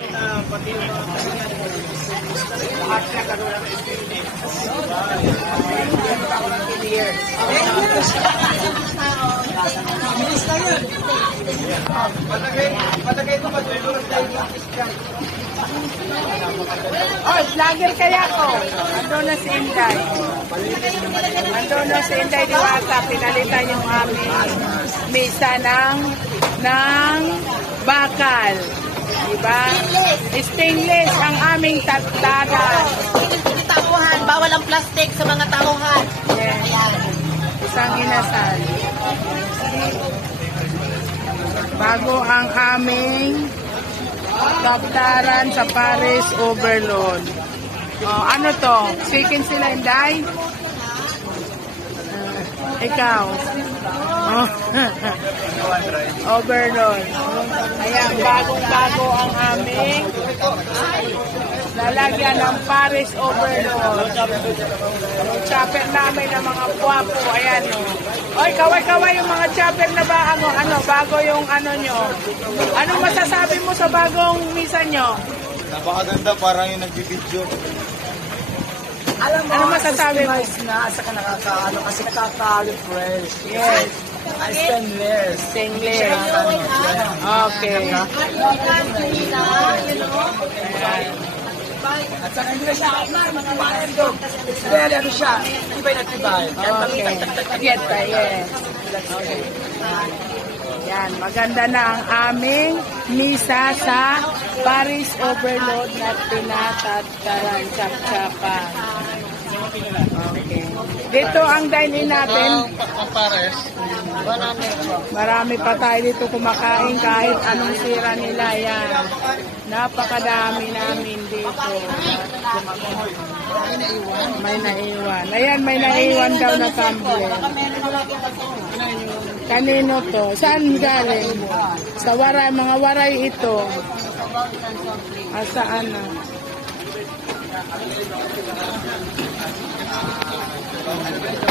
Oh, vlogger kaya ko. Ando na si Inday. Ando na si Inday Diwata. Pinalitan yung aming misa ng, ng bakal. Diba? Stainless ang aming tagtagan. Tauhan, bawal ang plastic sa mga tauhan. Yes. Ayan. Isang inasal. Bago ang aming kaptaran sa Paris Overload. Oh, ano to? Chicken sila, Inday? Ah, ikaw? Oh. Overload. Ayan, bagong-bago ang aming lalagyan ng Paris Overload. Yung chopper namin ng mga puwapo, ayan o. Oy, kaway-kaway yung mga chopper na ba, ano, ano, bago yung ano nyo. Anong masasabi mo sa bagong misa nyo? Napakaganda, parang yung nagbibideo. Alam mo, Ano masasabi mo? na at saka nakakaano kasi nakaka-refresh. Yes, stainless. stainless. Okay. At saka hindi na siya maendo. It's very ano siya, tibay na tibay. Okay. Get ka, yes. Okay. Yan, maganda na ang aming misa sa Paris Overload na tinatataran chap-chapan. Okay. Dito ang dine-in natin. Ang pares, Marami pa tayo dito kumakain kahit anong sira nila yan. Napakadami namin dito. May naiwan. Ayan, may naiwan daw na tumbler. Kanino to? Saan galing? Sa waray, mga waray ito. Ah, saan na? Thank you.